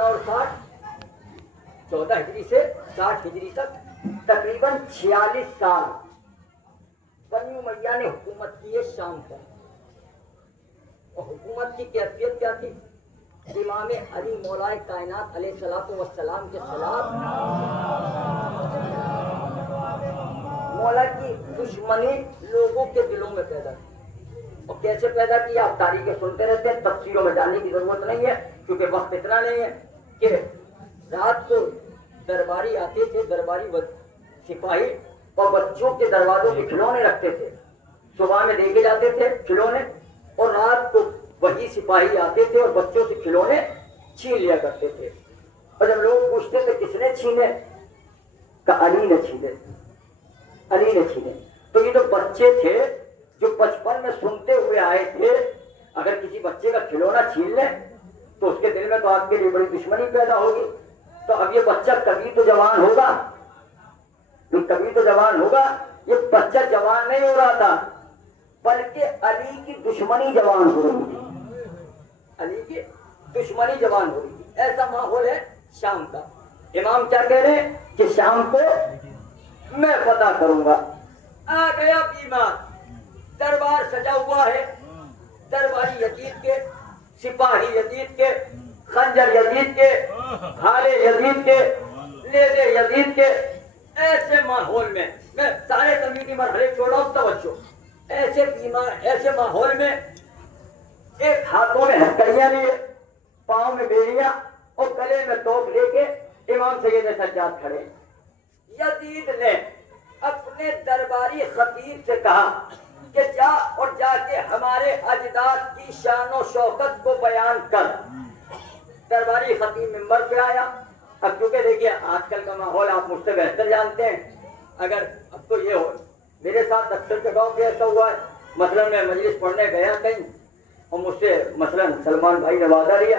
اور 14 ہجری سے 60 ہجری تک تقریباً 46 سال بنی امیہ نے حکومت کی ہے شام پر. اور حکومت کی کیفیت کیا تھی؟ امام علی مولائے کائنات علیہ الصلوۃ والسلام کے خلاف مولا کی دشمنی لوگوں کے دلوں میں پیدا کی. اور کیسے پیدا کیا؟ آپ تاریخیں سنتے رہتے ہیں، تفصیلوں میں جاننے کی ضرورت نہیں ہے کیونکہ وقت اتنا نہیں ہے. کہ رات کو درباری آتے تھے، درباری سپاہی، اور بچوں کے دروازوں کے کھلونے رکھتے تھے. صبح میں دے کے جاتے تھے کھلونے، اور رات کو وہی سپاہی آتے تھے اور بچوں سے کھلونے چھین لیا کرتے تھے. اور جب لوگ پوچھتے تھے کس نے چھینے، کہ علی نے چھینے، علی نے چھینے. تو یہ جو بچے تھے جو بچپن میں سنتے ہوئے آئے تھے، اگر کسی بچے کا کھلونا چھین لے تو اس کے دل میں تو آپ کے لیے بڑی دشمنی پیدا ہوگی. تو اب یہ بچہ کبھی تو جوان ہوگا، کبھی تو جوان ہوگا. یہ بچہ جوان نہیں ہو رہا تھا بلکہ علی کی دشمنی جوان ہو رہی تھی، علی کی دشمنی جوان ہو رہی تھی. ایسا ماحول ہے شام کا. امام کیا کہہ رہے ہیں کہ شام کو میں فتح کروں گا. آ گیا بیمار، دربار سجا ہوا ہے، درباری یزید کے، سپاہی یزید کے، خنجر یزید کے، بھالے یزید کے، نیزے یزید کے. ایسے ماحول میں میں سارے زمینی مرحلے چھوڑا ہوں، توجہ. ایسے بیمار، ایسے ماحول میں ایک ہاتھوں میں ہتھکڑیاں لیے، پاؤں میں بیڑیاں اور گلے میں توپ لے کے امام سید سجاد کھڑے. یزید نے اپنے درباری خطیب سے کہا کہ جا اور جا کے ہمارے اجداد کی شان و شوکت کو بیان کر. درباری خطیب منبر پہ آیا. اب کیونکہ دیکھیے آج کل کا ماحول آپ مجھ سے بہتر جانتے ہیں. اگر اب تو یہ ہو، میرے ساتھ اکثر جگہوں پہ ایسا ہوا ہے. مثلا میں مجلس پڑھنے گیا کہیں اور مجھ سے مثلا سلمان بھائی نے وعدہ لیا،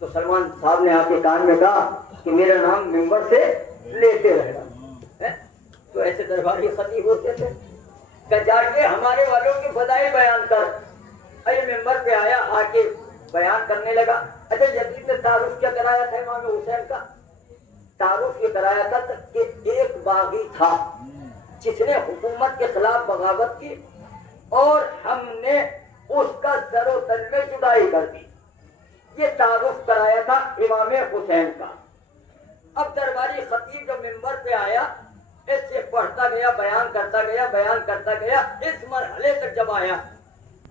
تو سلمان صاحب نے آ کے کان میں کہا کہ میرا نام منبر سے لیتے رہنا. تو ایسے درباری خطیب ہوتے تھے کہ جا کے ہمارے والوں کی فضائل بیان کر. منبر پہ آیا، آ کے بیان کرنے لگا. اچھا یزید نے تعارف کیا کرایا تھا امام حسین کا؟ تعارف یہ کرایا تھا کہ ایک باغی تھا جس نے حکومت کے خلاف بغاوت کی اور ہم نے اس کا سر و تن میں جدائی کر دی. یہ تعارف کرایا تھا امام حسین کا. اب درباری خطیب جو منبر پہ آیا، اس سے پڑھتا گیا، بیان کرتا گیا، بیان کرتا گیا. اس مرحلے تک جب آیا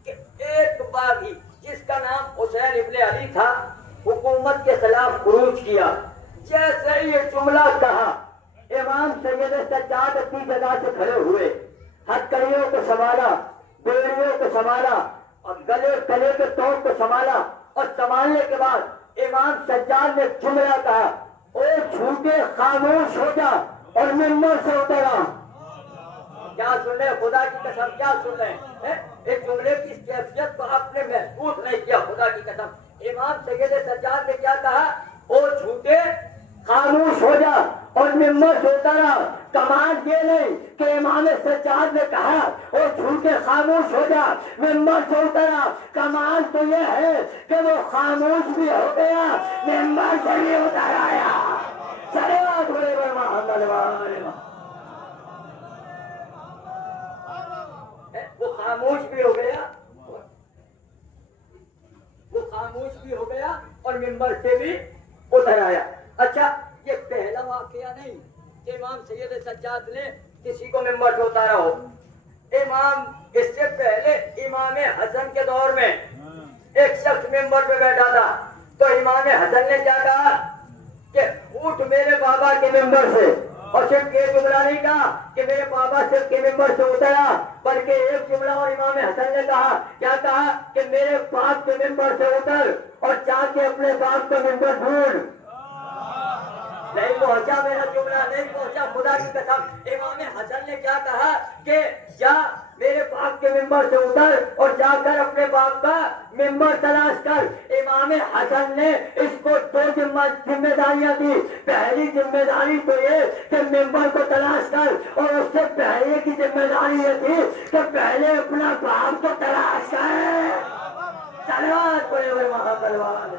کہ ایک باغی جس کا نام حسین ابن علی تھا حکومت کے خلاف خروج کیا. جیسے یہ جملہ کہا، امام سید سجاد اپنی جگہ سے کھڑے ہوئے، ہتھکڑیوں کو سنبھالا، بیڑیوں کو سنبھالا اور گلے کے توپ کو سنبھالا. اور سنبھالنے کے بعد امام سجاد نے جملہ کہا، او جھوٹے خاموش ہو جا اور منبر سے اترا. کیا سن رہے؟ خدا کی قسم کیا سن رہے؟ ایک جملے کی کیفیت کو آپ نے محسوس نہیں کیا. خدا کی قسم امام سید سجاد نے کیا کہا؟ او جھوٹے خاموش ہو جا اور منبر سے اترا. کمال یہ نہیں کہ امام سجاد نے کہا او جھوٹے خاموش ہو جا، منبر سے اترا. کمال تو یہ ہے کہ وہ خاموش بھی ہو گیا، منبر سے بھی اتر آیا. صلوات بولے محمد والے. وہ خاموش بھی ہو گیا، وہ خاموش بھی ہو گیا اور منبر سے بھی اتر آیا. اچھا یہ پہلا واقعہ نہیں کہ امام سید سجاد نے کسی کو منبر سے اتارا ہو. امام اس سے پہلے امام حسن کے دور میں ایک شخص منبر پہ بیٹھا تھا، تو امام حسن نے کیا کہا کہ اٹھ میرے بابا کے منبر سے. اور صرف یہ جملہ نہیں کہا کہ میرے بابا صرف کے منبر سے اترا، بلکہ ایک جملہ اور امام حسن نے کہا. کیا کہا کہ میرے باپ کے منبر سے اتر اور جا کے اپنے باپ کا منبر ڈھونڈ. نہیں پہنچا میرا جملہ، نہیں پہنچا. خدا کی قسم امام حسن نے کیا کہا کہ جا میرے باپ کے منبر سے اتر اور جا کر اپنے باپ کا منبر تلاش کر. امام حسن نے اس کو دو ذمہ داریاں دی. پہلی ذمہ داری تو یہ کہ منبر کو تلاش کر، اور اس سے پہلے کی ذمہ داری یہ تھی کہ پہلے اپنا باپ کو تلاش کر. صلوات پڑھے ہوئے محمد والے.